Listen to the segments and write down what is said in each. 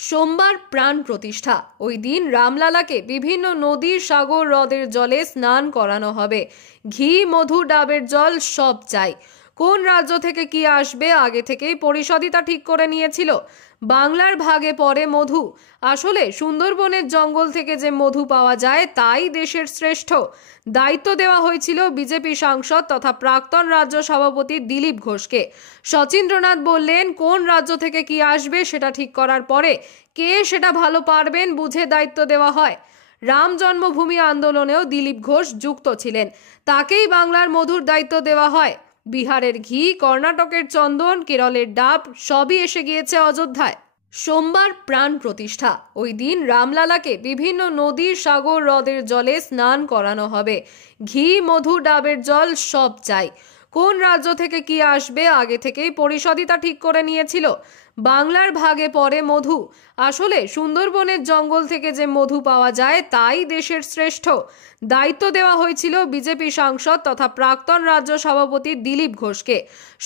সোমবার প্রাণ প্রতিষ্ঠা। ওই দিন রামলালাকে বিভিন্ন নদী, সাগর, হ্রদের জলে স্নান করানো হবে। ঘি, মধু, ডাবের জল সব চাই। কোন রাজ্য থেকে কি আসবে আগে থেকেই পরিষদই তা ঠিক করে নিয়েছিল। বাংলার ভাগে পড়ে মধু। আসলে সুন্দরবনের জঙ্গল থেকে যে মধু পাওয়া যায় তাই দেশের শ্রেষ্ঠ। দায়িত্ব দেওয়া হয়েছিল বিজেপি সাংসদ তথা প্রাক্তন রাজ্য সভাপতি দিলীপ ঘোষকে। শচীন্দ্রনাথ বললেন, কোন রাজ্য থেকে কি আসবে সেটা ঠিক করার পরে কে সেটা ভালো পারবেন বুঝে দায়িত্ব দেওয়া হয়। রাম জন্মভূমি আন্দোলনেও দিলীপ ঘোষ যুক্ত ছিলেন, তাকেই বাংলার মধুর দায়িত্ব দেওয়া হয়। বিহারের ঘি, কর্ণাটকের চন্দন, কেরলের ডাব সবই এসে গিয়েছে অযোধ্যায়। সোমবার প্রাণ প্রতিষ্ঠা। ওই দিন রামলালাকে বিভিন্ন নদী, সাগর, হ্রদের জলে স্নান করানো হবে। ঘি, মধু, ডাবের জল সব চাই। কোন রাজ্য থেকে কি আসবে আগে থেকেই পরিষদই তা ঠিক করে নিয়েছিল। বাংলার ভাগে পড়ে মধু। আসলে সুন্দরবনের জঙ্গল থেকে যে মধু পাওয়া যায় তাই দেশের শ্রেষ্ঠ। দায়িত্ব দেওয়া হয়েছিল বিজেপি সাংসদ তথা প্রাক্তন রাজ্য সভাপতি দিলীপ ঘোষকে।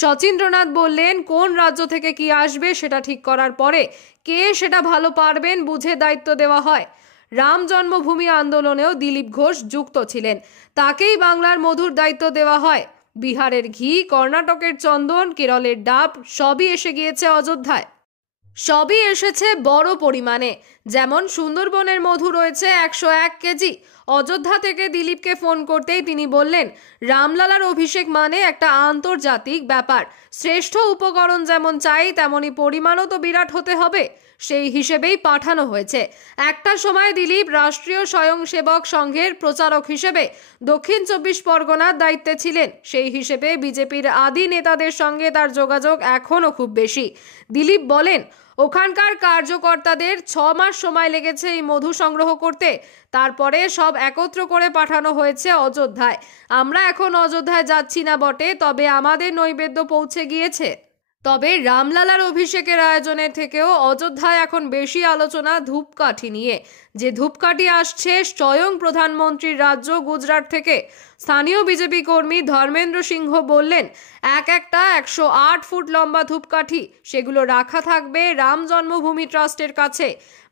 শচীন্দ্রনাথ বললেন, কোন রাজ্য থেকে কি আসবে সেটা ঠিক করার পরে কে সেটা ভালো পারবেন বুঝে দায়িত্ব দেওয়া হয়। রাম জন্মভূমি আন্দোলনেও দিলীপ ঘোষ যুক্ত ছিলেন, তাকেই বাংলার মধুর দায়িত্ব দেওয়া হয়। বিহারের ঘি, কর্ণাটকের চন্দন, কেরলের ডাব সবই এসে গিয়েছে অযোধ্যায়। সবই এসেছে বড় পরিমাণে। যেমন সুন্দরবনের মধু রয়েছে 101 কেজি। অযোধ্যা থেকে দিলীপকে ফোন করতেই তিনি বললেন, রামলালার অভিষেক মানে একটা আন্তর্জাতিক ব্যাপার। শ্রেষ্ঠ উপকরণ যেমন চাই তেমনি পরিমাণও তো বিরাট হতে হবে। সেই হিসেবেই পাঠানো হয়েছে। একটা সময় দিলীপ রাষ্ট্রীয় স্বয়ংসেবক সংঘের প্রচারক হিসেবে দক্ষিণ 24 পরগনার দায়িত্বে ছিলেন। সেই হিসেবে বিজেপির আদি নেতাদের সঙ্গে তার যোগাযোগ এখনও খুব বেশি। দিলীপ বলেন, ওখানকার কার্যকর্তাদের 6 মাস সময় লেগেছে এই মধু সংগ্রহ করতে। তারপরে সব একত্র করে পাঠানো হয়েছে অযোধ্যায়। আমরা এখন অযোধ্যায় যাচ্ছি না বটে, তবে আমাদের নৈবেদ্য পৌঁছে গিয়েছে। তবে রামলালার অভিষেকের আয়োজনের থেকেও অযোধ্যায় এখন বেশি আলোচনা ধূপকাঠি নিয়ে। যে ধূপকাঠি আসছে স্বয়ং প্রধানমন্ত্রীর রাজ্য গুজরাট থেকে। স্থানীয় বিজেপি কর্মী ধর্মেন্দ্র সিংহ বললেন, একটা 108 ফুট লম্বা ধূপকাঠি, সেগুলো রাখা থাকবে রাম জন্মভূমি ট্রাস্টের কাছে।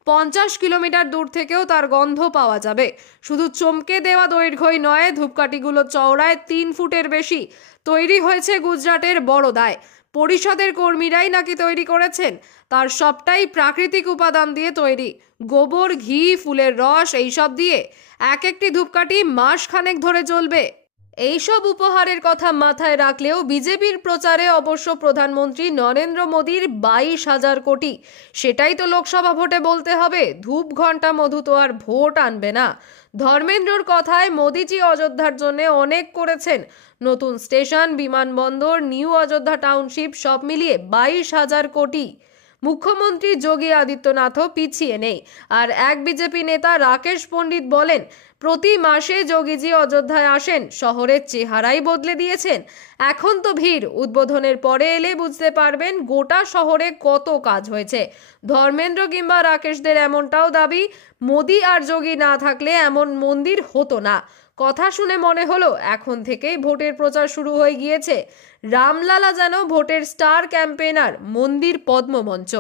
50 কিলোমিটার দূর থেকেও তার গন্ধ পাওয়া যাবে। শুধু চমকে দেওয়া দৈর্ঘ্যই নয়, ধূপকাঠিগুলো চওড়ায় 3 ফুটের বেশি। তৈরি হয়েছে গুজরাটের বড়োদায়। পরিষদের কর্মীরাই নাকি তৈরি করেছেন। তার সবটাই প্রাকৃতিক উপাদান দিয়ে তৈরি। গোবর, ঘি, ফুলের রস এইসব দিয়ে একটি ধূপকাঠি মাসখানেক ধরে জ্বলবে। এইসব উপহারের কথা মাথায় রাখলেও বিজেপির প্রচারে অবশ্য প্রধানমন্ত্রী নরেন্দ্র মোদীর 22,000 কোটি। সেটাই তো লোকসভা ভোটে বলতে হবে। ধূপ, ঘণ্টা, মধু তো আর ভোট আনবে না। ধর্মেন্দ্রর কথায় মোদীজি অযোধ্যার জন্য অনেক করেছেন। নতুন স্টেশন, বিমানবন্দর, নিউ অযোধ্যা টাউনশিপ সব মিলিয়ে 22,000 কোটি। মুখ্যমন্ত্রী যোগী আদিত্যনাথও পিছিয়ে নেই। আর এক বিজেপি নেতা রাকেশ পণ্ডিত বলেন, প্রতি মাসে যোগীজি অযোধ্যায় আসেন, শহরের চেহারাই বদলে দিয়েছেন। এখন তো ভিড়, উদ্বোধনের পরে এলে বুঝতে পারবেন গোটা শহরে কত কাজ হয়েছে। ধর্মেন্দ্র কিংবা রাকেশদের এমনটাও দাবি, মোদি আর যোগী না থাকলে এমন মন্দির হতো না। কথা শুনে মনে হলো এখন থেকেই ভোটের প্রচার শুরু হয়ে গিয়েছে। রামলালা যেন ভোটের স্টার ক্যাম্পেইনার, মন্দির পদ্মমঞ্চ।